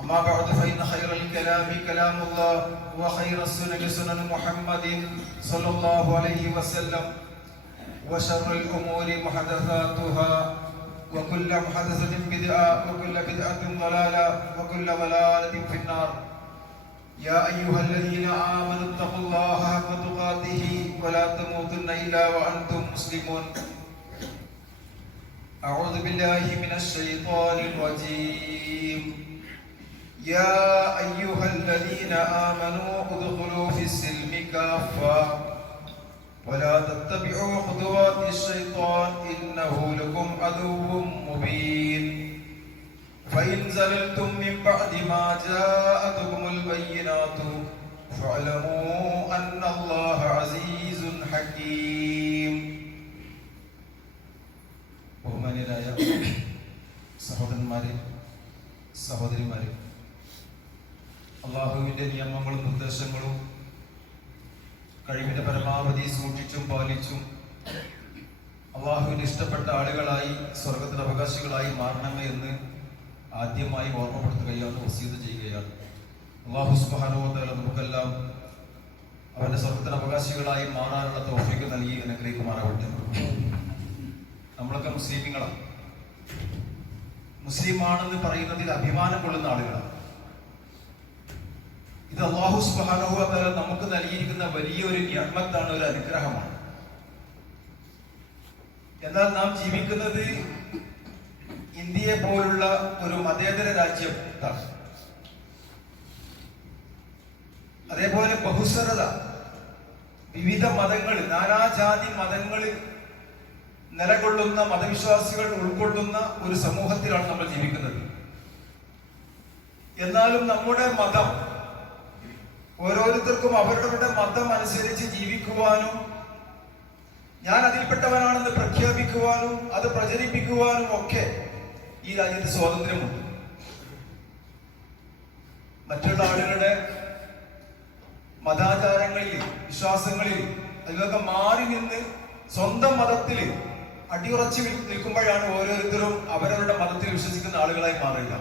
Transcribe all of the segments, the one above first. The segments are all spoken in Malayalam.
أما بعد فإن خير الكلام كلام الله وخير السنن سنن محمد صلى الله عليه وسلم وشر الأمور محدثاتها وكل محدثة بدعة وكل بدعة ضلالة وكل ضلالة في النار. يا أيها الذين آمنوا اتقوا الله حق تقاته ولا تموتن إلا وأنتم مسلمون. أعوذ بالله من الشيطان الرجيم. يا أيها الذين آمنوا ادخلوا في السلم كافة ولا تتبعوا خطوات الشيطان إنه لكم عدو مبين فإن زللتم من بعد ما جاءتكم البينات فاعلموا أن الله عزيز حكيم ബഹുമാന്യരായ സഹോദരന്മാരെ സഹോദരിമാരെ അള്ളാഹുവിന്റെ നിയമങ്ങളും നിർദ്ദേശങ്ങളും കഴിവിന്റെ പരമാവധി സൂക്ഷിച്ചും പാലിച്ചും അള്ളാഹുവിന് ഇഷ്ടപ്പെട്ട ആളുകളായി സ്വർഗത്തിന് അവകാശികളായി മാറണമേ എന്ന് ആദ്യമായി ഓർമ്മപ്പെടുത്തുകയാണ് വസീത് ചെയ്യുകയാണ്. അള്ളാഹു സുബാനുവല നമുക്കെല്ലാം അവന്റെ സ്വർഗത്തിന് അവകാശികളായി മാറാനുള്ള തോഫിക്ക് നൽകി അനുഗ്രഹിക്കുമാറാവട്ടെ. നമ്മളൊക്കെ മുസ്ലിമുകളാണ് മുസ്ലിമാണെന്ന് പറയുന്നതിൽ അഭിമാനം കൊള്ളുന്ന ആളുകളാണ് ഇത് അള്ളാഹു സുബാനുവല നമുക്ക് നൽകിയിരിക്കുന്ന വലിയൊരു ഞമ്മത്താണ് ഒരു അനുഗ്രഹമാണ്. എന്നാൽ നാം ജീവിക്കുന്നത് ഇന്ത്യയെ പോലുള്ള ഒരു മതേതര രാജ്യം അതേപോലെ ബഹുസ്വരത. വിവിധ മതങ്ങൾ നാനാജാതി മതങ്ങൾ നിലകൊള്ളുന്ന മതവിശ്വാസികൾ ഉൾക്കൊള്ളുന്ന ഒരു സമൂഹത്തിലാണ് നമ്മൾ ജീവിക്കുന്നത്. എന്നാലും നമ്മുടെ മതം ഓരോരുത്തർക്കും അവരുടെ മതം അനുസരിച്ച് ജീവിക്കുവാനും ഞാൻ അതിൽപ്പെട്ടവനാണെന്ന് പ്രഖ്യാപിക്കുവാനും അത് പ്രചരിപ്പിക്കുവാനും ഒക്കെ ഈ രാജ്യത്ത് സ്വാതന്ത്ര്യമുണ്ട്. മറ്റുള്ള ആളുകളുടെ മതാചാരങ്ങളിൽ വിശ്വാസങ്ങളിൽ അതിലൊക്കെ മാറി നിന്ന് സ്വന്തം മതത്തിൽ അടിയുറച്ച് നിൽക്കുമ്പോഴാണ് ഓരോരുത്തരും അവരവരുടെ മതത്തിൽ വിശ്വസിക്കുന്ന ആളുകളായി മാറുക.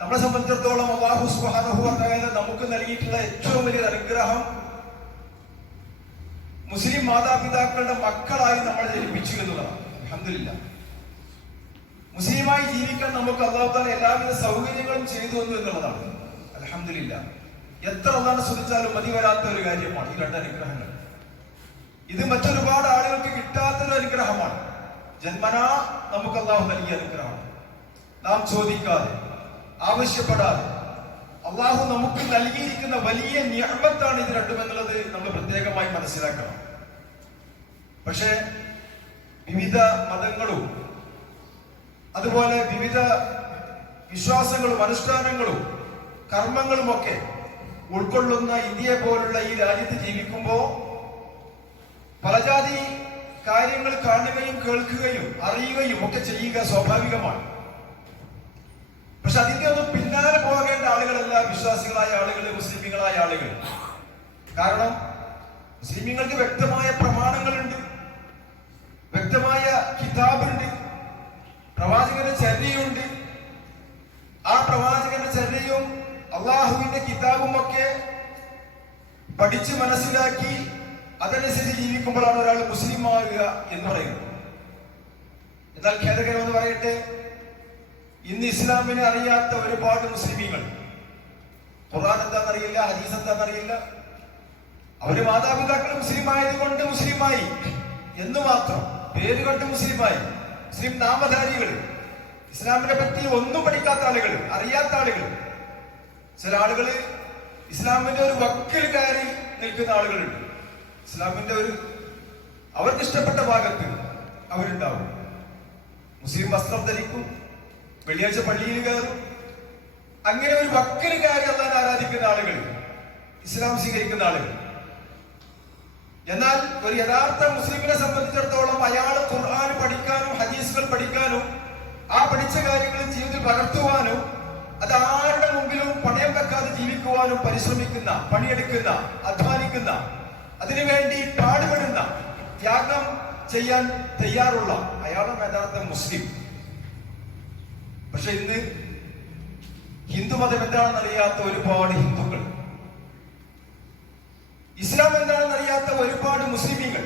നമ്മളെ സംബന്ധിച്ചിടത്തോളം അള്ളാഹു സുബാനുഭവത്തായ നമുക്ക് നൽകിയിട്ടുള്ള ഏറ്റവും വലിയ അനുഗ്രഹം മുസ്ലിം മാതാപിതാക്കളുടെ മക്കളായി നമ്മൾ ജനിപ്പിച്ചു എന്നുള്ളതാണ്. അഹമ്മദില്ല മുസ്ലിമായി ജീവിക്കാൻ നമുക്ക് അള്ളാഹുത്താൻ എല്ലാവിധ സൗകര്യങ്ങളും ചെയ്തു തന്നു എന്നുള്ളതാണ്. അലഹമില്ല എത്ര അള്ളാഹ് ശ്രദ്ധിച്ചാലും മതി വരാത്ത ഒരു കാര്യമാണ് ഈ രണ്ട് അനുഗ്രഹങ്ങൾ. ഇത് മറ്റൊരുപാട് ആളുകൾക്ക് കിട്ടാത്തൊരു അനുഗ്രഹമാണ്. ജന്മനാ നമുക്ക് അള്ളാഹു നൽകിയ അനുഗ്രഹമാണ്. നാം ചോദിക്കാതെ ആവശ്യപ്പെടാതെ. അള്ളാഹു നമുക്ക് നൽകിയിരിക്കുന്ന വലിയ ഞാമത്താണ് ഇത് രണ്ടും എന്നുള്ളത് നമ്മൾ പ്രത്യേകമായി മനസ്സിലാക്കണം. പക്ഷേ വിവിധ മതങ്ങളും അതുപോലെ വിവിധ വിശ്വാസങ്ങളും അനുഷ്ഠാനങ്ങളും കർമ്മങ്ങളും ഒക്കെ ഉൾക്കൊള്ളുന്ന ഇന്ത്യയെ പോലുള്ള ഈ രാജ്യത്ത് ജീവിക്കുമ്പോൾ പലജാതി കാര്യങ്ങൾ കാണുകയും കേൾക്കുകയും അറിയുകയും ഒക്കെ ചെയ്യുക സ്വാഭാവികമാണ്. പക്ഷെ അതിന്റെ ഒന്നും പിന്നാലെ പോകേണ്ട ആളുകളല്ല വിശ്വാസികളായ ആളുകൾ മുസ്ലിമികളായ ആളുകൾ. കാരണം മുസ്ലിമികൾക്ക് വ്യക്തമായ പ്രമാണങ്ങളുണ്ട് വ്യക്തമായ കിതാബുണ്ട് പ്രവാചകന്റെ ചര്യയുണ്ട്. ആ പ്രവാചകന്റെ ചര്യയും അള്ളാഹുവിന്റെ കിതാബും ഒക്കെ പഠിച്ച് മനസ്സിലാക്കി അതനുസരിച്ച് ജീവിക്കുമ്പോഴാണ് ഒരാൾ മുസ്ലിം ആകുക എന്ന് പറയുന്നത്. എന്നാൽ ഖേദകരമെന്ന് പറയട്ടെ ഇന്ന് ഇസ്ലാമിനെ അറിയാത്ത ഒരുപാട് മുസ്ലിമീങ്ങൾ. ഖുർആൻ എന്താണെന്നറിയില്ല ഹദീസ് എന്താണെന്നറിയില്ല. അവർ മാതാപിതാക്കൾ മുസ്ലിം ആയതുകൊണ്ട് മുസ്ലിമായി. എന്ന് മാത്രം. പേര് കൊണ്ട് മുസ്ലിമായി. മുസ്ലിം നാമധാരികൾ ഇസ്ലാമിനെ പറ്റി ഒന്നും പഠിക്കാത്ത ആളുകൾ അറിയാത്ത ആളുകൾ ചില ആളുകൾ ഇസ്ലാമിന്റെ ഒരു വക്കിൽ കയറി നിൽക്കുന്ന ആളുകളുണ്ട്. ഇസ്ലാമിന്റെ ഒരു അവർക്ക് ഇഷ്ടപ്പെട്ട ഭാഗത്ത് അവരുണ്ടാവും. മുസ്ലിം വസ്ത്രം ധരിക്കും വെള്ളിയാഴ്ച പള്ളിയിൽ കയറും. അങ്ങനെ ഒരു വക്കിൽ കാര്യം അല്ലാതെ ആരാധിക്കുന്ന ആളുകൾ ഇസ്ലാം സ്വീകരിക്കുന്ന ആളുകൾ. എന്നാൽ ഒരു യഥാർത്ഥ മുസ്ലിമിനെ സംബന്ധിച്ചിടത്തോളം അയാൾ ഖുർആൻ പഠിക്കാനും ഹദീസുകൾ പഠിക്കാനും ആ പഠിച്ച കാര്യങ്ങൾ ജീവിതത്തിൽ പകർത്തുവാനും അത് ആരുടെ മുമ്പിലും പണയം വെക്കാതെ ജീവിക്കുവാനും പരിശ്രമിക്കുന്ന പണിയെടുക്കുന്ന അധ്വാനിക്കുന്ന അതിനുവേണ്ടി പാടുപെടുന്ന ത്യാഗം ചെയ്യാൻ തയ്യാറുള്ള അയാളും യഥാർത്ഥ മുസ്ലിം. പക്ഷെ ഇന്ന് ഹിന്ദുമതം എന്താണെന്ന് അറിയാത്ത ഒരുപാട് ഹിന്ദുക്കൾ. ഇസ്ലാം എന്താണെന്ന് അറിയാത്ത ഒരുപാട് മുസ്ലിമീങ്ങൾ.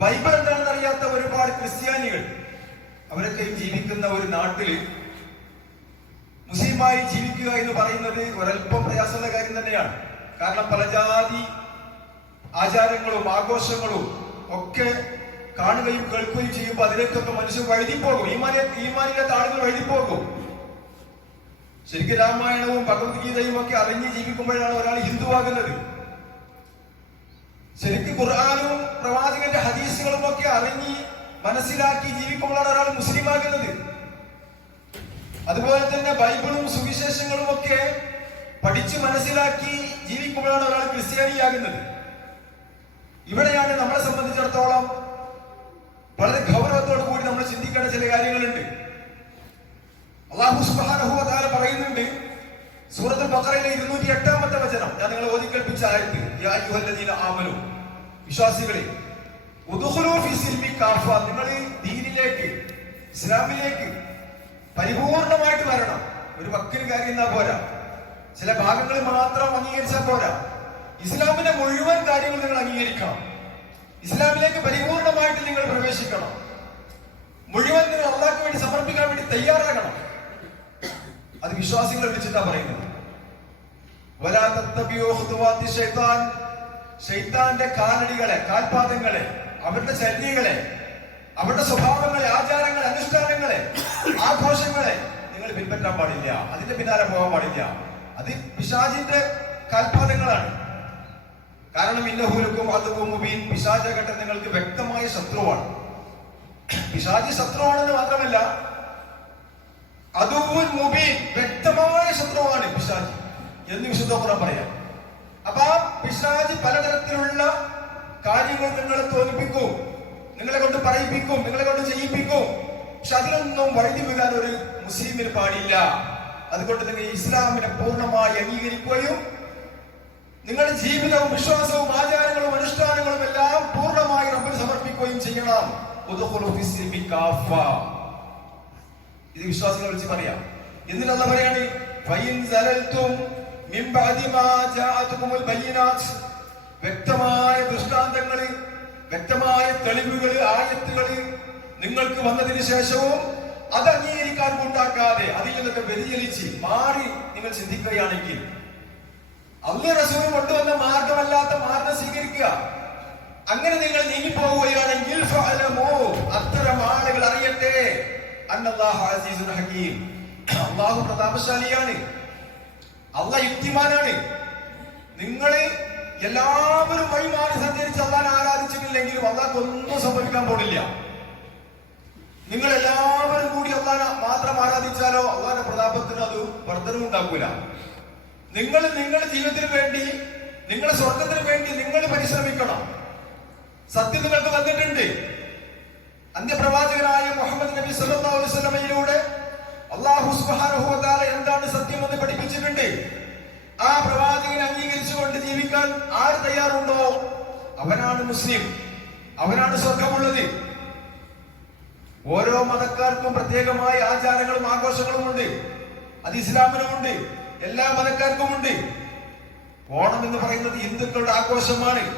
ബൈബിൾ എന്താണെന്ന് അറിയാത്ത ഒരുപാട് ക്രിസ്ത്യാനികൾ. അവരൊക്കെ ജീവിക്കുന്ന ഒരു നാട്ടിൽ മുസ്ലിമായി ജീവിക്കുക എന്ന് പറയുന്നത് ഒരല്പം പ്രയാസമുള്ള കാര്യം തന്നെയാണ്. കാരണം പല ജാതി ആചാരങ്ങളും ആഘോഷങ്ങളും ഒക്കെ കാണുകയും കേൾക്കുകയും ചെയ്യുമ്പോൾ അതിലേക്കൊക്കെ മനുഷ്യൻ വഴുതിപ്പോകും. ഈമാനെ ഈമാനില്ലാത്ത ആളുകൾ വഴുതിപ്പോകും. ശരിക്കും രാമായണവും ഭഗവത്ഗീതയും ഒക്കെ അറിഞ്ഞ് ജീവിക്കുമ്പോഴാണ് ഒരാൾ ഹിന്ദുവാകുന്നത്. ശരിക്കും ഖുർആാനും പ്രവാചകന്റെ ഹദീസുകളും ഒക്കെ അറിഞ്ഞ് മനസ്സിലാക്കി ജീവിക്കുമ്പോഴാണ് ഒരാൾ മുസ്ലിം ആകുന്നത് അതുപോലെ തന്നെ ബൈബിളും സുവിശേഷങ്ങളും ഒക്കെ പഠിച്ച് മനസ്സിലാക്കി ജീവിക്കുമ്പോഴാണ് ഒരാൾ ക്രിസ്ത്യാനിയാകുന്നത്. ഇവിടെയാണ് നമ്മളെ സംബന്ധിച്ചിടത്തോളം വളരെ ഗൗരവത്തോടു കൂടി നമ്മൾ ചിന്തിക്കേണ്ട ചില കാര്യങ്ങളുണ്ട്. അള്ളാഹു പറയുന്നുണ്ട് സൂറത്തുൽ ബഖറയിലെ ഇരുന്നൂറ്റി എട്ടാമത്തെ വചനം ഞാൻ നിങ്ങളെ ഓതി കേൾപ്പിച്ച ആയത്ത് യാ അയ്യുഹല്ലദീന ആമനു വിശ്വാസികളെ നിങ്ങൾ ദീനിലേക്ക് ഇസ്ലാമിലേക്ക് പരിപൂർണമായിട്ട് വരണം. ഒരു വക്കിന് കാര്യം എന്നാ പോരാ. ചില ഭാഗങ്ങൾ മാത്രം അംഗീകരിച്ചാൽ പോരാ. ഇസ്ലാമിന്റെ മുഴുവൻ കാര്യങ്ങൾ നിങ്ങൾ അംഗീകരിക്കണം. ഇസ്ലാമിലേക്ക് പരിപൂർണമായിട്ട് നിങ്ങൾ പ്രവേശിക്കണം. മുഴുവൻ നിങ്ങൾ അള്ളാഹ്ക്ക് വേണ്ടി സമർപ്പിക്കാൻ വേണ്ടി തയ്യാറാകണം. അത് വിശ്വാസികളെ വിളിച്ചിട്ടാ പറയുന്നത്. ശൈത്താന്റെ കാലടികളെ കാൽപാദങ്ങളെ അവരുടെ ശല്യങ്ങളെ അവരുടെ സ്വഭാവങ്ങളെ ആചാരങ്ങളെ അനുഷ്ഠാനങ്ങളെ ആഘോഷങ്ങളെ നിങ്ങൾ പിൻപറ്റാൻ പാടില്ല. അതിന്റെ പിന്നാലെ പോകാൻ പാടില്ല. അത് പിശാചിന്റെ കാൽപാദങ്ങളാണ്. കാരണം ഇന്നഹൂലക്കും അതുക്കും മുബീൻ. പിശാചഘട്ടം നിങ്ങൾക്ക് വ്യക്തമായ ശത്രുവാണ്. പിശാചി ശത്രുവാണെന്ന് മാത്രമല്ല അതുവും മുബീൻ വ്യക്തമായ ശത്രുവാണ് പിശാജി എന്ന് വിശുദ്ധ പറയാം. അപ്പൊ ആ പിശാജി പലതരത്തിലുള്ള കാര്യങ്ങൾ നിങ്ങളെ തോന്നിപ്പിക്കും നിങ്ങളെ കൊണ്ട് പറയിപ്പിക്കും നിങ്ങളെ കൊണ്ട് ചെയ്യിപ്പിക്കും. പക്ഷെ അതിലൊന്നും വഴുതി വീഴാൻ ഒരു മുസ്ലിമിന് പാടില്ല. അതുകൊണ്ട് നിങ്ങൾ ഇസ്ലാമിനെ പൂർണമായി അംഗീകരിക്കുകയും നിങ്ങളുടെ ജീവിതവും വിശ്വാസവും ആചാരങ്ങളും അനുഷ്ഠാനങ്ങളും എല്ലാം പൂർണമായി റബ്ബിന് സമർപ്പിക്കുകയും ചെയ്യണം. ഇത് വിശ്വാസികളെ വിളിച്ച് പറയാം അല്ല പറയാണ്. വ്യക്തമായ ദൃഷ്ടാന്തങ്ങൾ വ്യക്തമായ തെളിവുകൾ ആയത്തുകൾ നിങ്ങൾക്ക് വന്നതിന് ശേഷവും അത് അംഗീകരിക്കാൻ കൂട്ടാക്കാതെ അതിൽ നിന്നൊക്കെ വ്യതിചലിച്ച് മാറി നിങ്ങൾ ചിന്തിക്കുകയാണെങ്കിൽ അള്ളി റസൂൽ കൊണ്ടുവന്ന മാർഗമല്ലാത്ത മാർഗം സ്വീകരിക്കുക. അങ്ങനെ നിങ്ങൾ നീങ്ങിപ്പോവുകയാണെങ്കിൽ ഫഅലമൂ, അത്തരം ആളുകൾ അറിയട്ടെ. അള്ളാഹു പ്രതാപശാലിയാണ്. അള്ളാഹ് യുക്തിമാനാണ്. നിങ്ങൾ എല്ലാവരും വഴി വഴിമാറി സഞ്ചരിച്ച് അള്ളാൻ ആരാധിച്ചിട്ടില്ലെങ്കിലും അള്ളാഹ് ഒന്നും സംഭവിക്കാൻ പോണില്ല. നിങ്ങൾ എല്ലാവരും കൂടി അള്ളാനെ മാത്രം ആരാധിച്ചാലോ അള്ളാന്റെ പ്രതാപത്തിന് അത് വർദ്ധനവുണ്ടാക്കൂല നിങ്ങൾ നിങ്ങളുടെ ജീവിതത്തിന് വേണ്ടി നിങ്ങളുടെ സ്വർഗത്തിന് വേണ്ടി നിങ്ങൾ പരിശ്രമിക്കണം. സത്യം നിങ്ങൾക്ക് വന്നിട്ടുണ്ട്. അന്ത്യപ്രവാചകനായ മുഹമ്മദ് നബി വ തആല എന്താണ് സത്യം എന്ന് പഠിപ്പിച്ചിട്ടുണ്ട്. ആ പ്രവാചകനെ അംഗീകരിച്ചുകൊണ്ട് ജീവിക്കാൻ ആര് തയ്യാറുണ്ടോ? അവനാണ് മുസ്ലിം. അവനാണ് സ്വർഗമുള്ളത്. ഓരോ മതക്കാർക്കും പ്രത്യേകമായ ആചാരങ്ങളും ആഘോഷങ്ങളും ഉണ്ട് അത് ഇസ്ലാമിനുമുണ്ട്. എല്ലാ മതക്കാർക്കും ഉണ്ട്. ഓണം എന്ന് പറയുന്നത് ഹിന്ദുക്കളുടെ ആഘോഷമാണ്.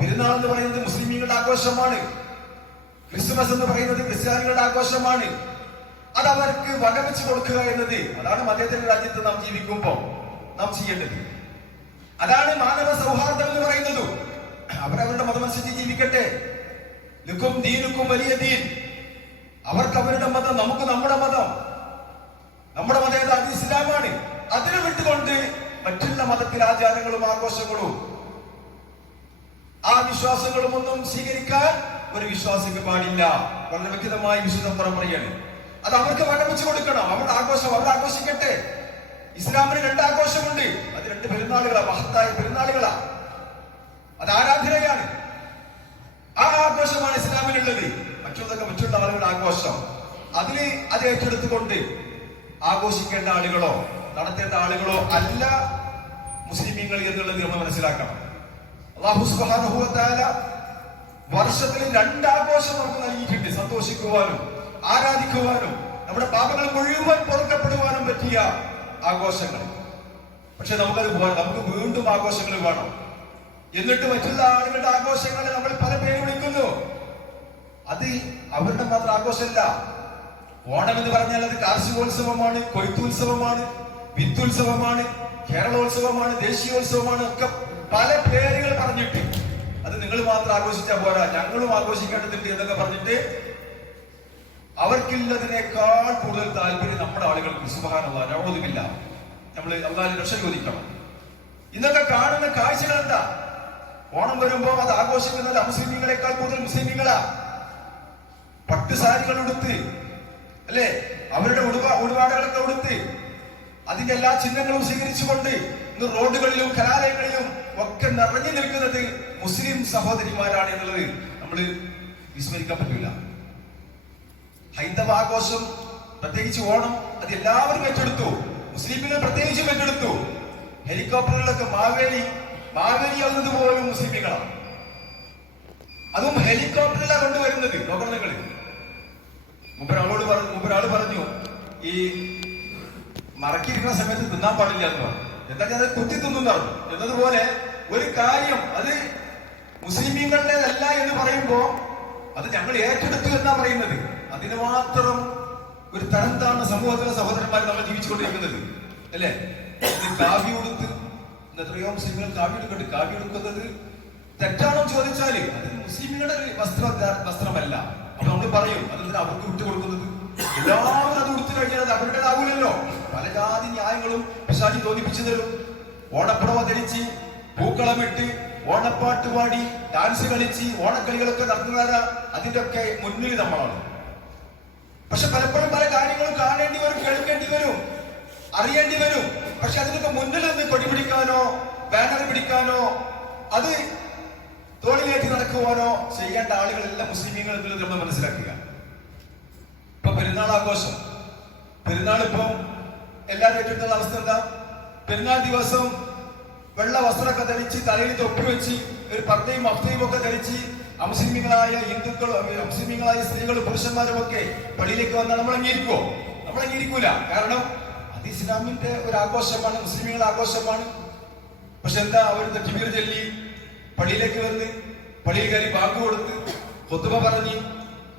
പെരുന്നാൾ എന്ന് പറയുന്നത് മുസ്ലിമീങ്ങളുടെ ആഘോഷമാണ്. ക്രിസ്മസ് എന്ന് പറയുന്നത് ക്രിസ്ത്യാനികളുടെ ആഘോഷമാണ്. അത് അവർക്ക് വകവെച്ച് കൊടുക്കുക എന്നത് അതാണ് മതേതര രാജ്യത്ത് നാം ജീവിക്കുമ്പോൾ നാം ചെയ്യേണ്ടത്. അതാണ് മാനവ സൗഹാർദ്ദം എന്ന് പറയുന്നത്. അവരവരുടെ മതമനുസരിച്ച് ജീവിക്കട്ടെ. ലുക്കും ദീനുക്കും വലിയ ദീൻ. അവർക്ക് അവരുടെ മതം നമുക്ക് നമ്മുടെ മതം നമ്മുടെ മതം ഏതാ അത് ഇസ്ലാമാണ് അതിനെ വിട്ടുകൊണ്ട് മറ്റുള്ള മതത്തിലെ ആചാരങ്ങളും ആഘോഷങ്ങളും. ആ വിശ്വാസങ്ങളും ഒന്നും സ്വീകരിക്കാൻ ഒരു വിശ്വാസിക്ക് പാടില്ല. വളരെ വ്യക്തിതമായി വിശുദ്ധ പറയാണ്. അത് അവർക്ക് വകവെച്ച് കൊടുക്കണം. അവരുടെ ആഘോഷം അവർ ആഘോഷിക്കട്ടെ. ഇസ്ലാമിന് രണ്ട് ആഘോഷമുണ്ട്. അത് രണ്ട് പെരുന്നാളുകളാ മഹത്തായ പെരുന്നാളുകളാ. അത് ആരാധനയാണ്. ആ ആഘോഷമാണ് ഇസ്ലാമിനുള്ളത്. മറ്റുള്ളതൊക്കെ മറ്റുള്ള ആളുകളുടെ ആഘോഷം. അതിന് അത് ഏറ്റെടുത്തുകൊണ്ട് ആഘോഷിക്കേണ്ട ആളുകളോ നടത്തേണ്ട ആളുകളോ അല്ല മുസ്ലിമീങ്ങൾ എന്നുള്ളത് നമ്മൾ മനസ്സിലാക്കണം. അള്ളാഹു വ വർഷത്തിൽ രണ്ടാഘോഷം നമുക്ക് നൽകിയിട്ടുണ്ട്. സന്തോഷിക്കുവാനും ആരാധിക്കുവാനും നമ്മുടെ പാപങ്ങൾ മുഴുവൻ പുറത്തപ്പെടുവാനും പറ്റിയ ആഘോഷങ്ങൾ. പക്ഷെ നമുക്കത് നമുക്ക് വീണ്ടും ആഘോഷങ്ങൾ വേണം. എന്നിട്ട് മറ്റുള്ള ആളുകളുടെ ആഘോഷങ്ങളെ നമ്മൾ പല പേര് വിളിക്കുന്നു. അത് അവരുടെ മാത്രം ആഘോഷമല്ല. ഓണം എന്ന് പറഞ്ഞാൽ അത് കാർഷികോത്സവമാണ് കൊയ്ത്തുത്സവമാണ് വിത്തുത്സവമാണ് കേരളോത്സവമാണ് ദേശീയോത്സവമാണ് ഒക്കെ പല പേരുകൾ പറഞ്ഞിട്ട്. അത് നിങ്ങൾ മാത്രം ആഘോഷിച്ചാൽ പോരാ. ഞങ്ങളും ആഘോഷിക്കേണ്ടതുണ്ട് എന്നൊക്കെ പറഞ്ഞിട്ട് അവർക്കില്ലതിനേക്കാൾ കൂടുതൽ താല്പര്യം നമ്മുടെ ആളുകൾക്ക്. സുബഹാനുള്ള നവോദമില്ല നമ്മൾ അള്ളാഹിൽ രക്ഷ ചോദിക്കണം. ഇന്നൊക്കെ കാണുന്ന കാഴ്ചകൾ എന്താ? ഓണം വരുമ്പോ അത് ആഘോഷിക്കുന്നത് അമുസ്ലിമീങ്ങളെക്കാൾ കൂടുതൽ മുസ്ലിമീങ്ങളാ? പട്ടുസാരികൾ ഉടുത്ത് അല്ലേ? അവരുടെ ഉടുപാ ഉടുപാടുകളൊക്കെ ഉടുത്ത് അതിന്റെ എല്ലാ ചിഹ്നങ്ങളും സ്വീകരിച്ചുകൊണ്ട് ഇന്ന് റോഡുകളിലും കലാലയങ്ങളിലും ഒക്കെ നിറഞ്ഞു നിൽക്കുന്നത് മുസ്ലിം സഹോദരിമാരാണ് എന്നുള്ളത് നമ്മൾ വിസ്മരിക്കാൻ പറ്റില്ല ഹൈന്ദവ ആഘോഷം പ്രത്യേകിച്ച് ഓണം അത് എല്ലാവരും ഏറ്റെടുത്തു. മുസ്ലിമിനെ പ്രത്യേകിച്ചും ഏറ്റെടുത്തു. ഹെലികോപ്റ്ററുകളൊക്കെ മാവേലി മാവേലി ആകുന്നത് പോലും അതും ഹെലികോപ്റ്ററിലാണ് കൊണ്ടുവരുന്നത് നിങ്ങൾ മുമ്പൊരാളോട് പറഞ്ഞു മുമ്പൊരാൾ പറഞ്ഞു ഈ മറക്കിരിക്കുന്ന സമയത്ത് തിന്നാൻ പാടില്ല എന്ന് പറഞ്ഞു. എന്താ അത് കുത്തി തിന്നു പറഞ്ഞു. എന്നതുപോലെ ഒരു കാര്യം അത് മുസ്ലിമീങ്ങളുടേതല്ല എന്ന് പറയുമ്പോൾ അത് ഞങ്ങൾ ഏറ്റെടുത്തു എന്നാ പറയുന്നത്. അതിന് മാത്രം ഒരു തരം താഴ്ന്ന സമൂഹത്തിലെ സഹോദരന്മാർ നമ്മൾ ജീവിച്ചുകൊണ്ടിരിക്കുന്നത്. അല്ലേ? കാവ്യ ഇന്ന് എത്രയോ മുസ്ലിമുകൾ കാവ്യ എടുക്കുന്നുണ്ട് കാവ്യ എടുക്കുന്നത് തെറ്റാണോ ചോദിച്ചാൽ അത് മുസ്ലിമുകളുടെ വസ്ത്ര വസ്ത്രമല്ല. അപ്പൊ നമ്മൾ പറയും അതെന്തിനാ അവർക്ക് വിട്ടുകൊടുക്കുന്നത്? എല്ലാവരും അത് ഉടുത്തു കഴിഞ്ഞാൽ അത് അവരുടേതാവൂലല്ലോ. പല ജാതി ന്യായങ്ങളും പിശാചി തോന്നിപ്പിച്ചു തരും ഓണപ്പുറവ ധരിച്ച് പൂക്കളമിട്ട് ഓണപ്പാട്ട് പാടി ഡാൻസ് കളിച്ച് ഓണക്കളികളൊക്കെ നടത്തുന്നവരാ അതിന്റെ ഒക്കെ മുന്നിൽ നമ്മളാണ്. പക്ഷെ പലപ്പോഴും പല കാര്യങ്ങളും കാണേണ്ടി വരും കേൾക്കേണ്ടി വരും അറിയേണ്ടി വരും. പക്ഷെ അതിനൊക്കെ മുന്നിൽ നിന്ന് കൊടി പിടിക്കാനോ ബാനർ പിടിക്കാനോ അത് തോളിലേറ്റി നടക്കുവാനോ ചെയ്യേണ്ട ആളുകളെല്ലാം മുസ്ലിമീങ്ങൾ എന്നുള്ളത് നമ്മൾ മനസ്സിലാക്കുക. ഇപ്പൊ പെരുന്നാൾ ആഘോഷം. പെരുന്നാൾ ഇപ്പൊ എല്ലാവരും ഏറ്റെടുത്തുള്ള അവസ്ഥ എന്താ? പെരുന്നാൾ ദിവസം വെള്ള വസ്ത്രമൊക്കെ ധരിച്ച് തലയിൽ തൊപ്പി വെച്ച് ഒരു പർദ്ദയും അഫ്തയും ഒക്കെ ധരിച്ച് അമുസ്ലിമികളായ ഹിന്ദുക്കൾ അമുസ്ലിമികളായ സ്ത്രീകളും പുരുഷന്മാരും ഒക്കെ പള്ളിയിലേക്ക് വന്നാൽ നമ്മൾ അംഗീകരിക്കുമോ നമ്മൾ അംഗീകരിക്കൂല. കാരണം അത് ഇസ്ലാമിന്റെ ഒരു ആഘോഷമാണ് മുസ്ലിമീങ്ങളുടെ ആഘോഷമാണ്. പക്ഷെ എന്താ അവർ തെറ്റിമീർ ചൊല്ലി പള്ളിയിലേക്ക് വന്ന് പള്ളിയിൽ കയറി ബാങ്ക് കൊടുത്ത് കൊത്തുമ പറഞ്ഞ്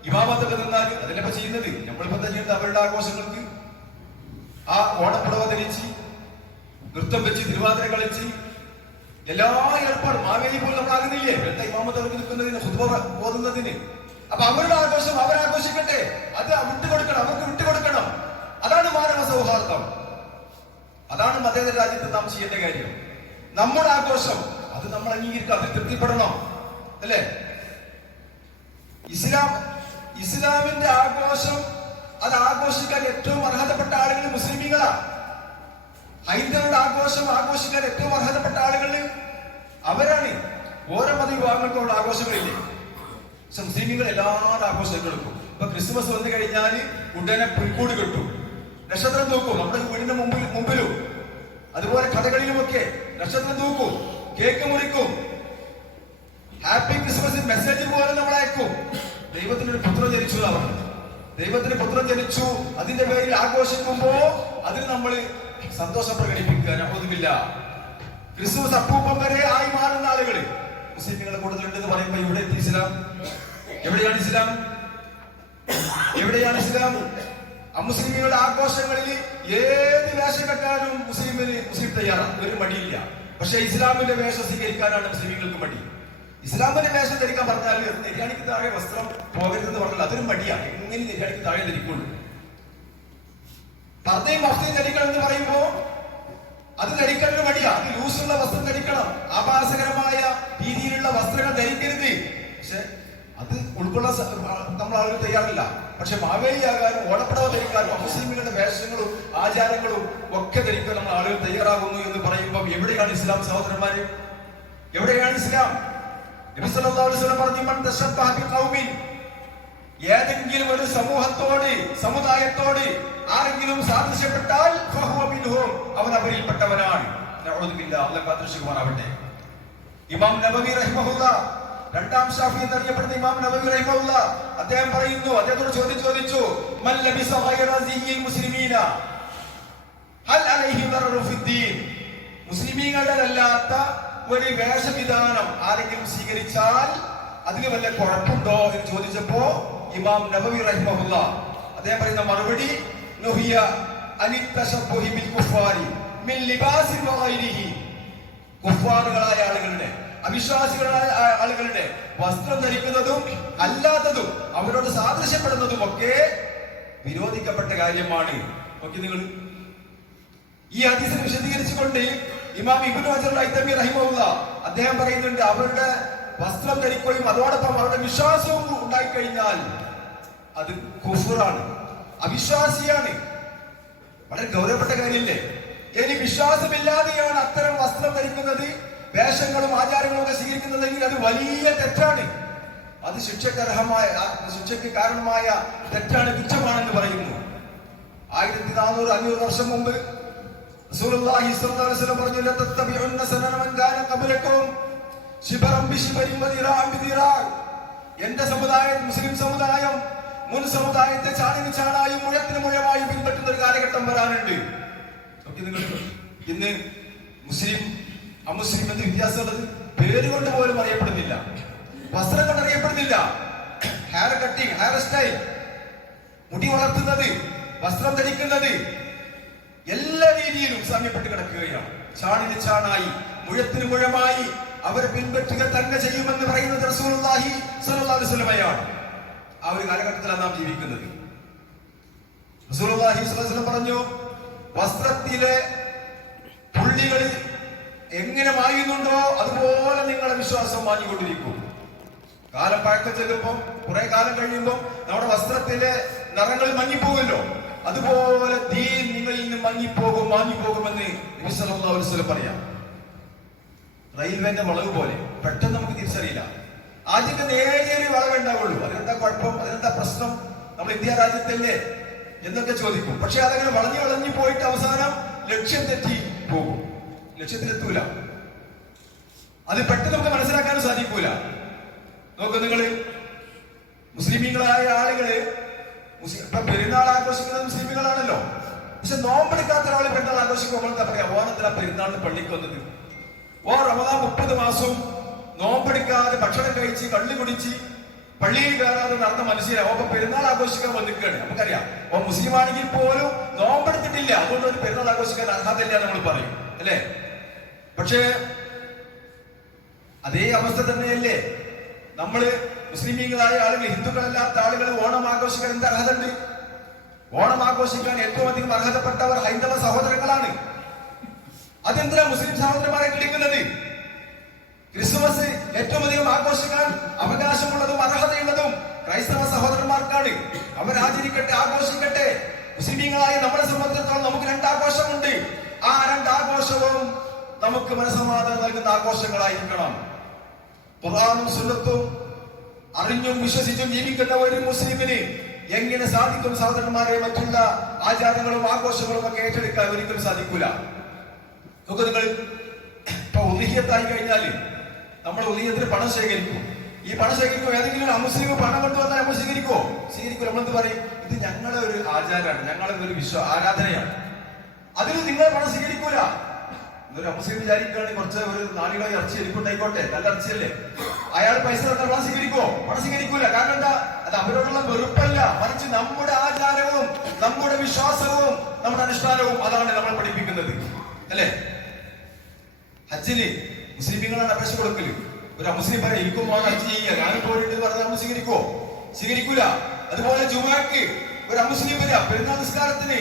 ഇമാമത്തൊക്കെ നിന്നാൽ അതിനെപ്പോ ചെയ്യുന്നത്? നമ്മളിപ്പോ ചെയ്യുന്നത്? അവരുടെ ആഘോഷങ്ങൾക്ക് ആ ഓണപ്പുടവ ധരിച്ച് നൃത്തം വെച്ച് തിരുവാതിര കളിച്ച് എല്ലാ ഏർപ്പാടും മാവേലി പോലും നമ്മൾ ആകുന്നില്ലേ എന്താ ഇമാമത്ത് അവർക്ക് നിൽക്കുന്നതിന് ഓതുന്നതിന്. അപ്പൊ അവരുടെ ആഘോഷം അവരാഘോഷിക്കട്ടെ. അത് വിട്ടുകൊടുക്കണം അവർക്ക് വിട്ടുകൊടുക്കണം. അതാണ് മാനവ സൗഹാർദ്ദം. അതാണ് മതേതര രാജ്യത്ത് നാം ചെയ്യേണ്ട കാര്യം. നമ്മുടെ ആഘോഷം അത് നമ്മൾ അംഗീകരിക്കുക അതിൽ തൃപ്തിപ്പെടണം. അല്ലേ? ഇസ്ലാം ഇസ്ലാമിന്റെ ആഘോഷം അത് ആഘോഷിക്കാൻ ഏറ്റവും അർഹതപ്പെട്ട ആളുകൾ മുസ്ലിമീങ്ങളാ. ഹൈന്ദവരുടെ ആഘോഷം ആഘോഷിക്കാൻ ഏറ്റവും അർഹതപ്പെട്ട ആളുകൾ അവരാണ്. ഓരോ മത വിഭാഗങ്ങൾക്കുള്ള ആഘോഷങ്ങളില്ലേ? പക്ഷെ മുസ്ലിമീങ്ങൾ എല്ലാവരും ആഘോഷം എടുക്കും. ഇപ്പൊ ക്രിസ്മസ് വന്നു കഴിഞ്ഞാൽ ഉടനെ പുൽക്കൂട് കിട്ടും. നക്ഷത്രം തൂക്കും. നമ്മുടെ വീടിന്റെ മുമ്പിൽ മുമ്പിലും. അതുപോലെ കഥകളിലുമൊക്കെ നക്ഷത്രം തൂക്കും. കേക്ക് മുറിക്കും. ഹാപ്പി ക്രിസ്മസ് മെസ്സേജ് പോലെ നമ്മൾ അയക്കും ദൈവത്തിന് ഒരു പുത്രൻ ജനിച്ചു ദൈവത്തിന് പുത്രം ജനിച്ചു. അതിന്റെ പേരിൽ ആഘോഷിക്കുമ്പോ അതിന് നമ്മൾ സന്തോഷം പ്രകടിപ്പിക്കുക ഒന്നുമില്ല ക്രിസ്മസ് അപ്പൂപ്പം വരെ ആയി മാറുന്ന ആളുകൾ മുസ്ലിമുകളെ കൂടുതലുണ്ടെന്ന് പറയുമ്പോ ഇവിടെ എത്തി ഇസ്ലാം. എവിടെയാണ് ഇസ്ലാം? എവിടെയാണ് ഇസ്ലാം? അമുസ്ലിമികളുടെ ആഘോഷങ്ങളിൽ ഏത് വേഷം കെട്ടാനും മുസ്ലിമിന് മുസ്ലിം തയ്യാറാണ്. ഒരു മടിയില്ല. പക്ഷെ ഇസ്ലാമിന്റെ വേഷം സ്വീകരിക്കാനാണ് മുസ്ലിമികൾക്ക് മടി. ഇസ്ലാമിന്റെ വേഷം ധരിക്കാൻ പറഞ്ഞാൽ നെര്യാണിക്ക് താഴെ വസ്ത്രം പോകരുതെന്ന് പറഞ്ഞാൽ അതൊരു മടിയാണ് എങ്ങനെ നെര്യാണിക്ക് താഴെ ധരിക്കുള്ളൂ? പർദ്ദയും വസ്ത്രയും ധരിക്കണം എന്ന് പറയുമ്പോ അത് ധരിക്കാൻ ഒരു മടിയാ. അത് ലൂസുള്ള വസ്ത്രം ധരിക്കണം. ആപാസകരമായ രീതിയിലുള്ള വസ്ത്രങ്ങൾ ധരിക്കരുത്. പക്ഷെ അത് ഉൾക്കൊള്ളാൻ നമ്മൾ ആളുകൾ തയ്യാറില്ല. പക്ഷെ മാവേലിയാകാനും ഓടപ്പടവ ധരിക്കാനും മുസ്ലിമുകളുടെ വേഷങ്ങളും ആചാരങ്ങളും ഒക്കെ ധരിക്കാൻ നമ്മൾ ആളുകൾ തയ്യാറാകുന്നു എന്ന് പറയുമ്പോൾ എവിടെയാണ് ഇസ്ലാം സഹോദരന്മാര്? എവിടെയാണ് ഇസ്ലാം നബി സല്ലല്ലാഹു അലൈഹി വസല്ലം പറഞ്ഞു ഏതെങ്കിലും ഒരു സമൂഹത്തോട് സമുദായത്തോട് ആരെങ്കിലും സാദൃശ്യപ്പെട്ടാൽ അവൻ അവരിൽപ്പെട്ടവനാണ്. കാത്തുരക്ഷിക്കുമാറാവട്ടെ ഇമാം നബവി രണ്ടാം ഇമാം നബവി പറയുന്നു ചോദിച്ചു മുസ്ലിമീന? ഹൽ അലൈഹി ദററു ഫിദ്ദീൻ. മുസ്ലിമീങ്ങളുടെതല്ലാത്ത ഒരു വേഷവിധാനം ആരെങ്കിലും സ്വീകരിച്ചാൽ അതിന് വല്ല കുഴപ്പമുണ്ടോ എന്ന് ചോദിച്ചപ്പോ ഇമാം നബവി റഹ്മുല്ല അദ്ദേഹം പറയുന്ന മറുപടി നൊഹിയ കുഫാറുകളായ ആളുകളുടെ അവിശ്വാസികളായ ആളുകളുടെ വസ്ത്രം ധരിക്കുന്നതും അല്ലാത്തതും അവരോട് സാദൃശ്യപ്പെടുന്നതും ഒക്കെ വിരോധിക്കപ്പെട്ട കാര്യമാണ്. നോക്കി നിങ്ങൾ. ഈ അതിഥി വിശദീകരിച്ചുകൊണ്ട് ഇമാം ഇബ്നു ഹജർ ഐതമി റഹിമഹുല്ല അദ്ദേഹം പറയുന്നുണ്ട് അവരുടെ വസ്ത്രം ധരിക്കുകയും അതോടൊപ്പം അവരുടെ വിശ്വാസവും ഉണ്ടായിക്കഴിഞ്ഞാൽ അത് കുഫുറാണ് അവിശ്വാസിയാണ്. വളരെ ഗൗരവപ്പെട്ട കാര്യമില്ലേ? ഇനി വിശ്വാസമില്ലാതെയാണ് അത്തരം വസ്ത്രം ധരിക്കുന്നത് വേഷങ്ങളും ആചാരങ്ങളും ഒക്കെ സ്വീകരിക്കുന്നതെങ്കിൽ അത് വലിയ തെറ്റാണ്. അത് ശിക്ഷക്കർഹമായ ശിക്ഷയ്ക്ക് കാരണമായ തെറ്റാണ് കുറ്റമാണെന്ന് പറയുന്നു. ആയിരത്തി നാനൂറ് അഞ്ഞൂറ് വർഷം മുമ്പ് റസൂലുള്ളാഹി സ്വല്ലല്ലാഹു അലൈഹി വസല്ലം പറഞ്ഞു ലതത്തബിഉന്ന സനന മൻ കാന ഖബലക്കും ശിബറൻ ബിശിബരിൻ വദിറാഅൻ ബിദിറാഅ് എന്റെ സമുദായം മുസ്ലിം സമുദായം മുൻ സമുദായത്തെ ചാണിന് ചാണായും മുഴത്തിന് മുഴമായും പിൻപറ്റുന്ന ഒരു കാലഘട്ടം വരാനുണ്ട്. ഇന്ന് മുസ്ലിം അമുസ്ലിം എന്ന് വ്യത്യാസമുള്ളത് പേര് കൊണ്ട് പോലും അറിയപ്പെടുന്നില്ല. വസ്ത്രം കൊണ്ട് അറിയപ്പെടുന്നില്ല. ഹെയർ കട്ടിങ് ഹെയർ സ്റ്റൈൽ മുടി വളർത്തുന്നത് വസ്ത്രം ധരിക്കുന്നത് എല്ലാ രീതിയിലും സാമ്യപ്പെട്ട് കിടക്കുകയാണ്. ചാണിന് ചാണായി മുഴത്തിന് മുഴമായി അവർ പിൻപറ്റുക തന്നെ ചെയ്യുമെന്ന് പറയുന്നത് റസൂലുള്ളാഹി സ്വല്ലല്ലാഹു അലൈഹി വസല്ലമയാണ്. ആ ഒരു കാലഘട്ടത്തിലാണ് നാം ജീവിക്കുന്നത്. റസൂലുള്ളാഹി സ്വല്ലല്ലാഹു പറഞ്ഞു വസ്ത്രത്തിലെ പുള്ളികൾ എങ്ങനെ മായുന്നുണ്ടോ അതുപോലെ നിങ്ങളുടെ വിശ്വാസം മാഞ്ഞുകൊണ്ടിരിക്കും. കാലം പഴക്കം ചെല്ലുമ്പോൾ കുറെ കാലം കഴിയുമ്പോൾ നമ്മുടെ വസ്ത്രത്തിലെ നിറങ്ങൾ മങ്ങിപ്പോകുമല്ലോ അതുപോലെ ദീൻ നിങ്ങളിൽ നിന്ന് മങ്ങിപ്പോകും മാങ്ങിപ്പോകുമെന്ന് വസല്ലം പറയാം. റെയിൽവേന്റെ വളവ് പോലെ പെട്ടെന്ന് നമുക്ക് തിരിച്ചറിയില്ല. ആദ്യത്തെ നേരിയൊരു വളവ് ഉണ്ടാവുള്ളൂ. അതിനെന്താ കുഴപ്പം? അതിനെന്താ പ്രശ്നം? നമ്മൾ ഇന്ത്യ രാജ്യത്തല്ലേ? എന്നൊക്കെ ചോദിക്കും. പക്ഷെ അതങ്ങനെ വളഞ്ഞു വളഞ്ഞു പോയിട്ട് അവസാനം ലക്ഷ്യം തെറ്റി പോകും. ലക്ഷ്യത്തിലെത്തൂല. അത് പെട്ടെന്ന് നമുക്ക് മനസ്സിലാക്കാനും സാധിക്കൂല. നോക്ക് നിങ്ങൾ മുസ്ലിമീങ്ങളായ ആളുകൾ ഇപ്പൊ പെരുന്നാൾ ആഘോഷിക്കുന്നത് മുസ്ലിമുകളാണല്ലോ. പക്ഷെ നോമ്പെടുക്കാത്ത ഒരാൾ പെരുന്നാൾ ആഘോഷിക്കുമ്പോൾ എന്താ പറയാ ഓണത്തിനാ പെരുന്നാളിന് പള്ളിക്ക് വന്നത് ഓ റമദാൻ മുപ്പത് മാസവും നോമ്പെടുക്കാതെ ഭക്ഷണം കഴിച്ച് കള്ളി കുടിച്ച് പള്ളിയിൽ കയറാതെ നടന്ന മനുഷ്യരെ ഓ പെരുന്നാൾ ആഘോഷിക്കാൻ വന്നിരിക്കുകയാണ്. നമുക്കറിയാം. ഓ മുസ്ലിം ആണെങ്കിൽ പോലും നോമ്പെടുത്തിട്ടില്ല. അതുകൊണ്ട് ഒരു പെരുന്നാൾ ആഘോഷിക്കാൻ അർഹതയില്ല നമ്മൾ പറയും. അല്ലേ? പക്ഷേ അതേ അവസ്ഥ തന്നെയല്ലേ? നമ്മൾ മുസ്ലിമീങ്ങളായ ആളുകൾ ഹിന്ദുക്കളല്ലാത്ത ആളുകൾ ഓണം ആഘോഷിക്കാൻ എന്ത് അർഹത ഉണ്ട് ഓണം ആഘോഷിക്കാൻ ഏറ്റവും അധികം അർഹതപ്പെട്ടവർ ഹൈന്ദവ സഹോദരങ്ങളാണ്. അതെന്തിനാ മുസ്ലിം സഹോദരന്മാരെ വിളിക്കുന്നത് ക്രിസ്മസ് ഏറ്റവും അധികം ആഘോഷിക്കാൻ അവകാശമുള്ളതും അർഹതയുള്ളതും ക്രൈസ്തവ സഹോദരന്മാർക്കാണ്. അവർ ആചരിക്കട്ടെ ആഘോഷിക്കട്ടെ. മുസ്ലിമീങ്ങളായ നമ്മളെ സംബന്ധിച്ചിടത്തോളം നമുക്ക് രണ്ടാഘോഷമുണ്ട് ആ രണ്ടാഘോഷവും നമുക്ക് മനസ്സമാധാനം നൽകുന്ന ആഘോഷങ്ങളായിരിക്കണം. ഖുർആാനും സുന്നത്തും അറിഞ്ഞും വിശ്വസിച്ചും ജീവിക്കുന്ന ഒരു മുസ്ലിമിന് എങ്ങനെ സാധിക്കും സഹോദരന്മാരെ മറ്റുള്ള ആചാരങ്ങളും ആഘോഷങ്ങളും ഒക്കെ ഏറ്റെടുക്കാൻ ഒരിക്കലും സാധിക്കൂല. നമുക്ക് നിങ്ങൾ ഇപ്പൊ ഉദീയത്തായി കഴിഞ്ഞാൽ നമ്മൾ ഉദീയത്തിന് പണം ശേഖരിക്കും. ഈ പണം ശേഖരിക്കും ഏതെങ്കിലും അമുസ്ലിം പണം കൊണ്ടുവന്നാൽ നമ്മൾ സ്വീകരിക്കുമോ സ്വീകരിക്കും നമ്മളെന്ത് പറയും? ഇത് ഞങ്ങളുടെ ഒരു ആചാരമാണ്. ഞങ്ങളുടെ ഒരു വിശ്വ ആരാധനയാണ്. അതിന് നിങ്ങൾ പണം സ്വീകരിക്കൂല. ഇതൊരു അമുസ്ലിം വിചാരിക്കുകയാണെങ്കിൽ കുറച്ച് ഒരു നാലുകിലോ ഇറച്ചി എരിപ്പുണ്ടായിക്കോട്ടെ നല്ല ഇറച്ചിയല്ലേ? അയാൾ പൈസ തന്നാൽ സ്വീകരിക്കുമോ സ്വീകരിക്കോ പണം സ്വീകരിക്കൂല. കാരണം എന്താ? അത് അവരോടുള്ള വെറുപ്പല്ല. മറിച്ച് നമ്മുടെ ആചാരവും നമ്മുടെ വിശ്വാസവും നമ്മുടെ അനുഷ്ഠാനവും അതാണ് നമ്മൾ പഠിപ്പിക്കുന്നത്. അല്ലേ? ഹജ്ജിന് മുസ്ലിമീങ്ങളാണ് അപേക്ഷ കൊടുക്കൽ. ഒരു അമുസ്ലിം പറയാം എനിക്കും പോകാൻ ഹജ്ജ് ചെയ്യുക ഞാനും പോയിട്ട് പറഞ്ഞാൽ നമ്മൾ സ്വീകരിക്കുമോ സ്വീകരിക്കൂല. അതുപോലെ ജുമാക്ക് ഒരു അമുസ്ലിം വരിക. പെരുന്നാൾ നിസ്കാരത്തിന്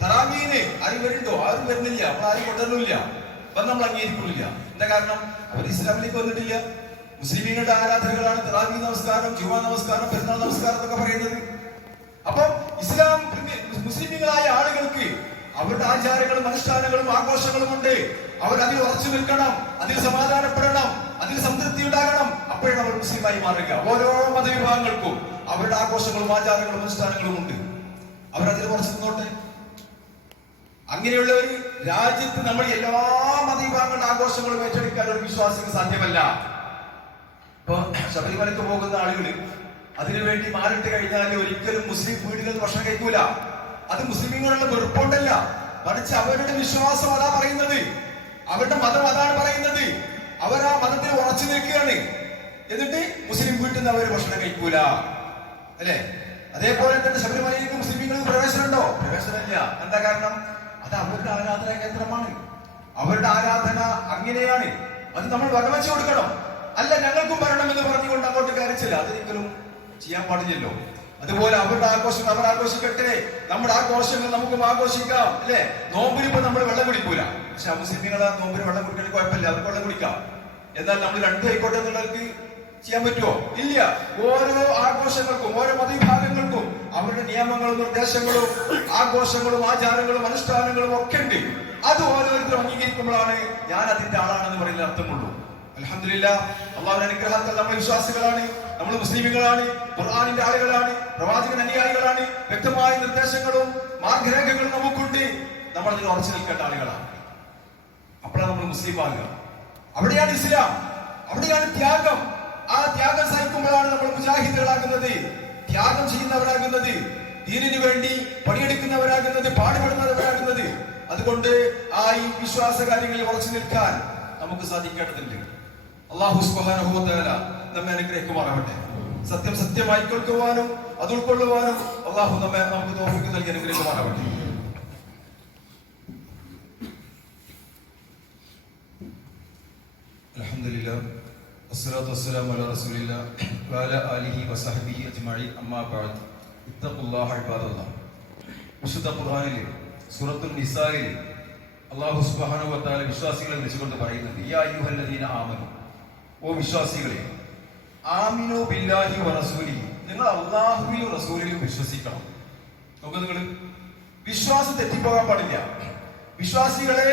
തറാമീന് ആരും വരുന്നുണ്ടോ? ആരും വരുന്നില്ല. നമ്മൾ ആരും കൊണ്ടുവരുന്നില്ല. അപ്പം നമ്മൾ അംഗീകരിക്കുന്നില്ല. എന്താ കാരണം? അവർ ഇസ്ലാമിലേക്ക് വന്നിട്ടില്ല. മുസ്ലിമീങ്ങളുടെ ആരാധനകളാണ് തറാമീ നമസ്കാരം ജുവാ നമസ്കാരം പെരുന്നാൾ നമസ്കാരം എന്നൊക്കെ പറയുന്നത്. അപ്പം ഇസ്ലാം മുസ്ലിമീങ്ങളായ ആളുകൾക്ക് അവരുടെ ആചാരങ്ങളും അനുഷ്ഠാനങ്ങളും ആഘോഷങ്ങളും ഉണ്ട്. അവർ അതിൽ ഉറച്ചു നിൽക്കണം അതിൽ സമാധാനപ്പെടണം അതിൽ സംതൃപ്തി ഉണ്ടാകണം. അപ്പോഴാണ് അവർ മുസ്ലിമായി മാറുക. ഓരോ മതവിഭാഗങ്ങൾക്കും അവരുടെ ആഘോഷങ്ങളും ആചാരങ്ങളും അനുഷ്ഠാനങ്ങളും ഉണ്ട്. അവരതിൽ ഉറച്ചു നിന്നോട്ടെ? അങ്ങനെയുള്ള ഒരു രാജ്യത്ത് നമ്മൾ എല്ലാ മതവിഭാഗങ്ങളുടെ ആഘോഷങ്ങളും ഏറ്റെടുക്കാൻ ഒരു വിശ്വാസിക്ക് സാധ്യമല്ല. ഇപ്പൊ ശബരിമലക്ക് പോകുന്ന ആളുകൾ അതിനുവേണ്ടി മാറിട്ട് കഴിഞ്ഞാൽ ഒരിക്കലും മുസ്ലിം വീടുകൾ ഭക്ഷണം കഴിക്കൂല. അത് മുസ്ലിമുകളുടെ വെറുപ്പുണ്ടല്ല മറിച്ച് അവരുടെ വിശ്വാസം അതാ പറയുന്നത്. അവരുടെ മതം അതാണ് പറയുന്നത്. അവർ ആ മതത്തിൽ ഉറച്ചു നിൽക്കുകയാണ്. എന്നിട്ട് മുസ്ലിം വീട്ടിൽ നിന്ന് അവർ ഭക്ഷണം കഴിക്കൂല. അല്ലേ? അതേപോലെ തന്നെ ശബരിമലയിലേക്ക് മുസ്ലിമുകൾക്ക് പ്രവേശനമുണ്ടോ? പ്രവേശനമില്ല. എന്താ കാരണം? അത് അവരുടെ ആരാധനാ കേന്ദ്രമാണ്. അവരുടെ ആരാധന അങ്ങനെയാണ്. അത് നമ്മൾ വകവച്ചു കൊടുക്കണം. അല്ല ഞങ്ങൾക്കും വരണം എന്ന് പറഞ്ഞുകൊണ്ട് അങ്ങോട്ട് കയറിച്ചില്ല അതൊരിക്കലും ചെയ്യാൻ പാടില്ലല്ലോ. അതുപോലെ അവരുടെ ആഘോഷം അവർ ആഘോഷിക്കട്ടെ. നമ്മുടെ ആഘോഷങ്ങൾ നമുക്കും ആഘോഷിക്കാം അല്ലെ? നോമ്പിനിപ്പോ നമ്മൾ വെള്ളം കുടിക്കൂല. പക്ഷെ മുസ്ലിമുകളെ നോമ്പിന് വെള്ളം കുടിക്കാൻ കുഴപ്പമില്ല. അവർക്ക് വെള്ളം കുടിക്കാം. എന്നാൽ നമ്മൾ രണ്ടു ആയിക്കോട്ടെ എന്നുള്ളവർക്ക് ചെയ്യാൻ പറ്റുമോ? ഇല്ല. ഓരോ ആഘോഷങ്ങൾക്കും ഓരോ മതവിഭാഗങ്ങൾക്കും അവരുടെ നിയമങ്ങളും നിർദ്ദേശങ്ങളും ആഘോഷങ്ങളും ആചാരങ്ങളും അനുഷ്ഠാനങ്ങളും ഒക്കെ ഉണ്ട്. അത് ഓരോരുത്തരും അംഗീകരിക്കുമ്പോഴാണ് ഞാൻ അതിന്റെ ആളാണെന്ന് പറയുന്ന അർത്ഥമുള്ളൂ. അലഹമില്ല അള്ളാഹുവിന്റെ അനുഗ്രഹത്താൽ നമ്മൾ വിശ്വാസികളാണ് നമ്മൾ മുസ്ലിമുകളാണ് ഖുർആാനിന്റെ ആളുകളാണ് പ്രവാചകൻ അനുയായികളാണ് വ്യക്തമായ നിർദ്ദേശങ്ങളും മാർഗരേഖകളും നമുക്കുണ്ട്. നമ്മൾ അതിൽ ഉറച്ചു നിൽക്കേണ്ട ആളുകളാണ്. അപ്പോഴാണ് നമ്മൾ മുസ്ലിം ആകുക. അവിടെയാണ് ഇസ്ലാം. അവിടെയാണ് ത്യാഗം. ആ ത്യാഗം സഹിക്കുമ്പോഴാണ് നമ്മൾ മുജാഹിദുകളാകുന്നത്. ത്യാഗം ചെയ്യുന്നവരാകുന്നത് ദീനിനു വേണ്ടി പണിയെടുക്കുന്നവരാകുന്നത് പാടുപെടുന്നവരാകുന്നത്. അതുകൊണ്ട് ആ ഈ വിശ്വാസ കാര്യങ്ങളിൽ ഉറച്ചു നിൽക്കാൻ നമുക്ക് സാധിക്കേണ്ടതുണ്ട്. അള്ളാഹു തആല നമ്മെ അനുഗ്രഹിക്കുമാറാവട്ടെ. സത്യം സത്യമായി കേൾക്കുവാനും അത് ഉൾക്കൊള്ളുവാനും അള്ളാഹു നമ്മെ നമുക്ക് തോഫിക്ക് നൽകി അനുഗ്രഹിക്കുമാറാവട്ടെ. വസ്സലാത്തു വസ്സലാമു അലാ റസൂലില്ലാ വഅലാ ആലിഹി വസഹ്ബിഹി അജ്മഈൻ. അമ്മാ ബഅദ്. ഇത്തഖുല്ലാഹ ഇബാദല്ലാഹ് വിശുദ്ധ ഖുർആനിൽ സൂറത്തുൽ നിസായിൽ അല്ലാഹു സുബ്ഹാനഹു വ തആല വിശ്വാസികളെ വിളിച്ചുകൊണ്ട് പറയുന്നുണ്ട് യാ അയ്യുഹല്ലദീന ആമനു. ഓ വിശ്വാസികളെ ആമിനു ബില്ലാഹി വ റസൂലി. നിങ്ങൾ അല്ലാഹുവിലും റസൂലിലും വിശ്വസിക്കണം. നോക്കുക നിങ്ങൾ വിശ്വാസം തെറ്റിപ്പോകാൻ പാടില്ല. വിശ്വാസികളെ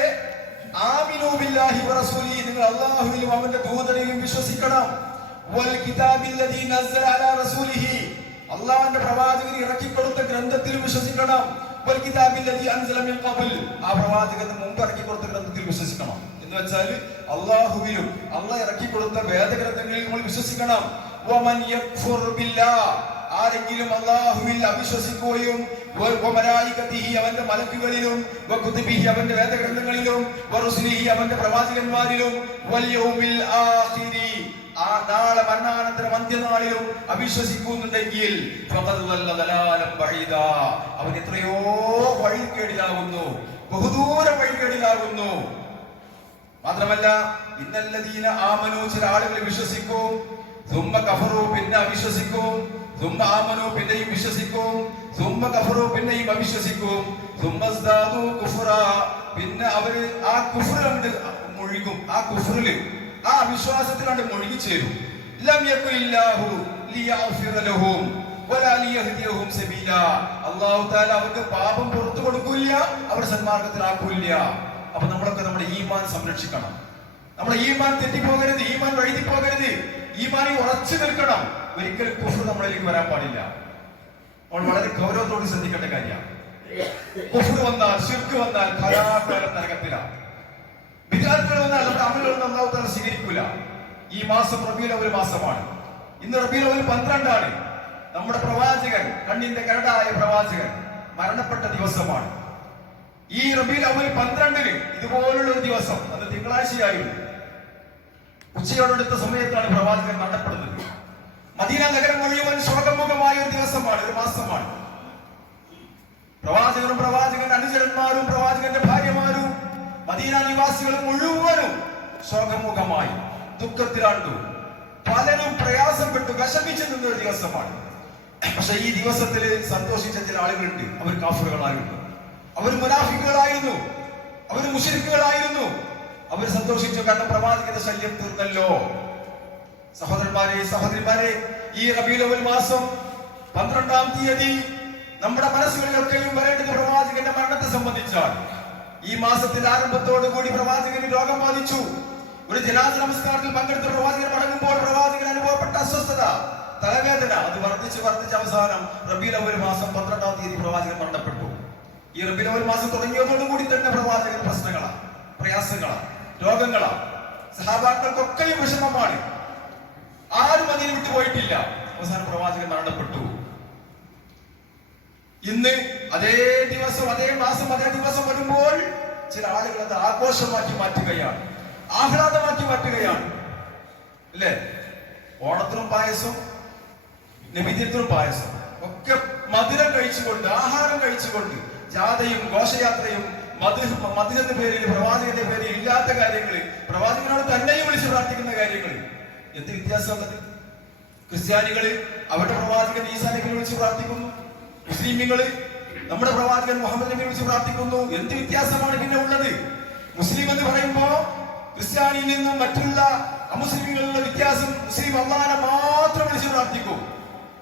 ആമിനു ബില്ലാഹി വ റസൂലിഹി നിങ്ങൾ അല്ലാഹുവിലും അവന്റെ ദൂതനെയും വിശ്വസിക്കണം. വൽ കിതാബില്ലദീ നസ്സല അലാ റസൂലിഹി അള്ളാഹുവിന്റെ പ്രവാചകൻ ഇറക്കിക്കൊടുത്ത ഗ്രന്ഥത്തിലും വിശ്വസിക്കണം. വൽ കിതാബില്ലദീ അൻസല മിൻ ഖബൽ ആ പ്രവാചകന് ഇറക്കി കൊടുത്ത ഗ്രന്ഥത്തിൽ വിശ്വസിക്കണം. എന്ന് വെച്ചാൽ അള്ളാഹുവിലും അള്ളാഹ് ഇറക്കി കൊടുത്ത വേദഗ്രന്ഥങ്ങളിൽ നമ്മൾ വിശ്വസിക്കണം. വമൻ യക്ഫുർ ബില്ലാഹ് ആരെങ്കിലും അള്ളാഹുവിൽ അവിശ്വസിക്കുകയും അവന്റെ മലക്കുകളിലും അവന്റെ വേദഗ്രന്ഥങ്ങളിലും അവന്റെ പ്രവാചകന്മാരിലും നാളെ മരണാനന്തരം അന്ത്യനാളിലും അവിശ്വസിക്കുന്നുണ്ടെങ്കിൽ. അവൻ എത്രയോ വഴിക്കേടിലാകുന്നു ബഹുദൂരം വഴിക്കേടിലാകുന്നു മാത്രമല്ല ഇന്നല്ലദീന ആമനു ചില ആളുകൾ വിശ്വസിക്കും. പിന്നെ അവിശ്വസിക്കും. സുമ്മ ആമനു പിന്നെയും വിശ്വസിക്കും. സുമ്മ കഫറു പിന്നെയും അവിശ്വസിക്കും. സുമ്മ സ്ദാദു പിന്നെ അവർ ആ കുഫ്റ് കണ്ട് മുഴുകും. ആ കുഫ്റിൽ ആ അവിശ്വാസത്തിൽ കണ്ട് മുഴുകി ചേരും ലം യകുലില്ലാഹു ലിയഗ്ഫിറ ലഹും വലാ ലിയഹ്ദിയഹും സബീലാ. അല്ലാഹു തആല അവർക്ക് പാപം പുറത്തു കൊടുക്കില്ല അവർ സന്മാർഗത്തിലാക്കില്ല. അപ്പൊ നമ്മളൊക്കെ നമ്മുടെ ഈമാൻ സംരക്ഷിക്കണം. നമ്മുടെ ഈമാൻ തെറ്റിപ്പോകരുത് ഈമാൻ വഴുതി പോകരുത് ഈമാനിൽ ഉറച്ചു നിൽക്കണം. ഒരിക്കലും കുഫർ നമ്മളിലേക്ക് വരാൻ പാടില്ല. അവൾ വളരെ ഗൗരവത്തോട് ശ്രദ്ധിക്കേണ്ട കാര്യമാണ്. കുഫർ വന്നാൽ ഷിർക്ക് വന്നാൽ ധാരാളം നരകത്തിലാണ് വിദ്യാർത്ഥികൾ വന്നാൽ നമ്മുടെ അമലുകൾ ഒന്നാമത്തെ സ്വീകരിക്കൂല. ഈ മാസം റബിയിൽ ഒരു മാസമാണ്. ഇന്ന് റബിയിൽ ഒരു പന്ത്രണ്ടാണ്. നമ്മുടെ പ്രവാചകൻ കണ്ണിന്റെ കരടായ പ്രവാചകൻ മരണപ്പെട്ട ദിവസമാണ്. ഈ റബിയിൽ അവൽ പന്ത്രണ്ടിന് ഇതുപോലുള്ള ഒരു ദിവസം അത് തിങ്കളാഴ്ചയായിരുന്നു. ഉച്ചയോടടുത്ത സമയത്താണ് പ്രവാചകൻ മരണപ്പെടുന്നത്. മദീന നഗരം മുഴുവൻ ശോകമുഖമായ ഒരു ദിവസമാണ് ഒരു മാസമാണ്. പ്രവാചകനും പ്രവാചകന്റെ അനുചരന്മാരും പ്രവാചകന്റെ ഭാര്യമാരും മദീന നിവാസികളും മുഴുവനും ശോകമുഖമായി ദുഃഖത്തിലാണ്ടു പലരും പ്രയാസപ്പെട്ടു വിഷമിച്ചു നിന്ന ഒരു ദിവസമാണ്. പക്ഷെ ഈ ദിവസത്തിൽ സന്തോഷിച്ച ചില ആളുകളുണ്ട്. അവർ കാഫറുകളായിരുന്നു. അവർ മുനാഫിക്കുകളായിരുന്നു. അവർ മുഷിരിക്കുകളായിരുന്നു അവർ സന്തോഷിച്ചു കാരണം പ്രവാചകന്റെ ശല്യം തീർന്നല്ലോ. സഹോദരന്മാരെ സഹോദരിമാരെ ഈ റബീലവൽ മാസം പന്ത്രണ്ടാം തീയതി നമ്മുടെ മനസ്സുകളിലൊക്കെയും വരേണ്ടത് പ്രവാചകന്റെ മരണത്തെ സംബന്ധിച്ചാണ്. ഈ മാസത്തിന്റെ ആരംഭത്തോടു കൂടി പ്രവാചകന് രോഗം ബാധിച്ചു. ഒരു ജനാദ നമസ്കാരത്തിൽ പങ്കെടുത്ത പ്രവാചകൻ മടങ്ങുമ്പോൾ പ്രവാചകൻ അനുഭവപ്പെട്ട അസ്വസ്ഥത തലവേദന അത് വർദ്ധിച്ച് വർദ്ധിച്ച് അവസാനം റബീലവൽ മാസം പന്ത്രണ്ടാം തീയതി പ്രവാചകൻ മരണപ്പെട്ടു. ഈ റബീലവൽ മാസം തുടങ്ങിയതോടുകൂടി തന്നെ പ്രവാചകൻ പ്രശ്നങ്ങളാ പ്രയാസങ്ങളാ രോഗങ്ങളാ. സഹാബാക്കൾക്കൊക്കെയും വിഷമമാണ്. ആരും അതിന് വിട്ടു പോയിട്ടില്ല. അവസാന പ്രവാചകൻ മരണപ്പെട്ടു. ഇന്ന് അതേ ദിവസം അതേ മാസം അതേ ദിവസം വരുമ്പോൾ ചില ആളുകൾ അത് ആഘോഷമാക്കി മാറ്റുകയാണ്. ആഹ്ലാദമാക്കി മാറ്റുകയാണ്. അല്ലേ? ഓണത്തിനും പായസം നബിദിനത്തിനും പായസം. ഒക്കെ മധുരം കഴിച്ചുകൊണ്ട് ആഹാരം കഴിച്ചുകൊണ്ട് ജാഥയും ഘോഷയാത്രയും മധു മധുരന്റെ പേരിൽ പ്രവാചകന്റെ പേരിൽ ഇല്ലാത്ത കാര്യങ്ങൾ പ്രവാചകനോട് തന്നെയും വിളിച്ച് പ്രാർത്ഥിക്കുന്ന കാര്യങ്ങൾ എന്ത് വ്യത്യാസമുള്ളത് ക്രിസ്ത്യാനികൾ അവരുടെ പ്രവാചകൻ ഈസാ വിളിച്ച് പ്രാർത്ഥിക്കുന്നു. മുസ്ലിമുകൾ നമ്മുടെ പ്രവാചകൻ മുഹമ്മദ് നബിനെ വിളിച്ച് പ്രാർത്ഥിക്കുന്നു. എന്ത് വ്യത്യാസമാണ് പിന്നെ ഉള്ളത്? മുസ്ലിം എന്ന് പറയുമ്പോ ക്രിസ്ത്യാനിയിൽ നിന്നും മറ്റുള്ള അമുസ്ലിമികളുടെ വ്യത്യാസം മുസ്ലിം അള്ളാനെ മാത്രം വിളിച്ച് പ്രാർത്ഥിക്കും.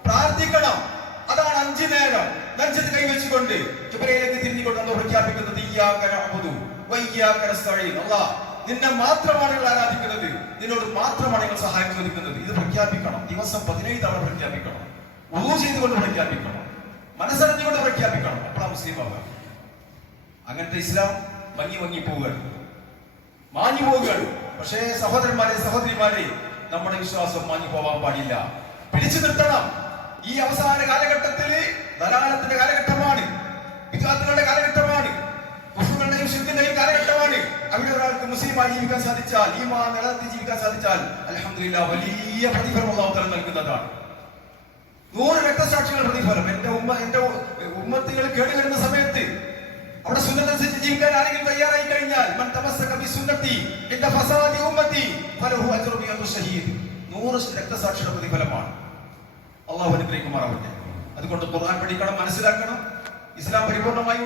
പ്രാർത്ഥിക്കണം. അതാണ് അഞ്ചു നേരം. നെഞ്ചത്ത് കൈവച്ചുകൊണ്ട് ചുമരയിലേക്ക് തിരിഞ്ഞുകൊണ്ട് നമ്മൾ പ്രഖ്യാപിക്കുന്നത് ഇയ്യാക നിന്നെ മാത്രമാണ് ഞങ്ങൾ ആരാധിക്കുന്നത്. നിന്നോട് മാത്രമാണ് ഞങ്ങൾ സഹായം ചോദിക്കുന്നത് ഇത് പ്രഖ്യാപിക്കണം. ദിവസം പതിനേഴ് തവണ പ്രഖ്യാപിക്കണം. ഊ ചെയ്തുകൊണ്ട് പ്രഖ്യാപിക്കണം. മനസ്സറിഞ്ഞുകൊണ്ട് പ്രഖ്യാപിക്കണം. അപ്പോഴാണ് മുസ്ലിം ആവുക. അങ്ങനത്തെ ഇസ്ലാം മങ്ങി മങ്ങി പോവുകയാണ്. മാഞ്ഞു പോവുകയാണ്. പക്ഷേ സഹോദരന്മാരെ സഹോദരിമാരെ നമ്മുടെ വിശ്വാസം മാഞ്ഞു പോവാൻ പാടില്ല. പിടിച്ചു നിർത്തണം. ഈ അവസാന കാലഘട്ടത്തിൽ ദലാലത്തിന്റെ കാലഘട്ടമാണ്. വിദ്യാർത്ഥികളുടെ കാലഘട്ടമാണ്. കുഫുകളുടെയും ശുദ്ധിന്റെയും കാലഘട്ടമാണ്. അവിടെ ഒരാൾക്ക് മുസ്ലിമായി ജീവിക്കാൻ സാധിച്ചാൽ ഈ മാ നിലനിർത്തി ജീവിക്കാൻ സാധിച്ചാൽ അലഹമില്ല വലിയ പ്രതിഫലം അള്ളാഹുത്തല നൽകുന്നതാണ്. നൂറ് രക്തസാക്ഷികൾ പ്രതിഫലം. എന്റെ ഉമ്മ എന്റെ ഉമ്മത്തികൾ കേടി വരുന്ന സമയത്ത് അവിടെ സുന്നതനുസരിച്ച് ജീവിക്കാൻ ആരെങ്കിലും തയ്യാറായി കഴിഞ്ഞാൽ നൂറ് രക്തസാക്ഷിയുടെ പ്രതിഫലമാണ്. അള്ളാഹു അനുഗ്രഹിക്കുമാറാവട്ടെ. അതുകൊണ്ട് ഖുർആൻ പഠിക്കണം മനസ്സിലാക്കണം. ഇസ്ലാം പരിപൂർണമായി